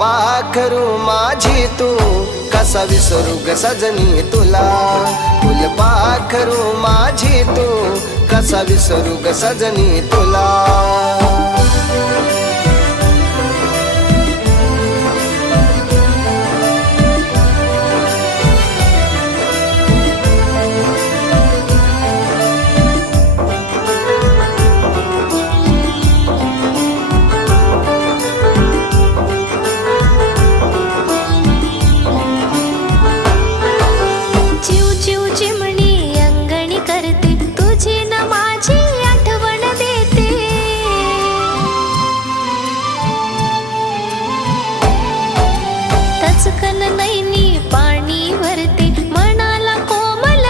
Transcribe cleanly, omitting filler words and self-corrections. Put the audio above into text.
फुलपाखरू माझी तू कसा विसरू ग सजनी तुला. फुलपाखरू माझी तू कसा विसरू ग सजनी तुला.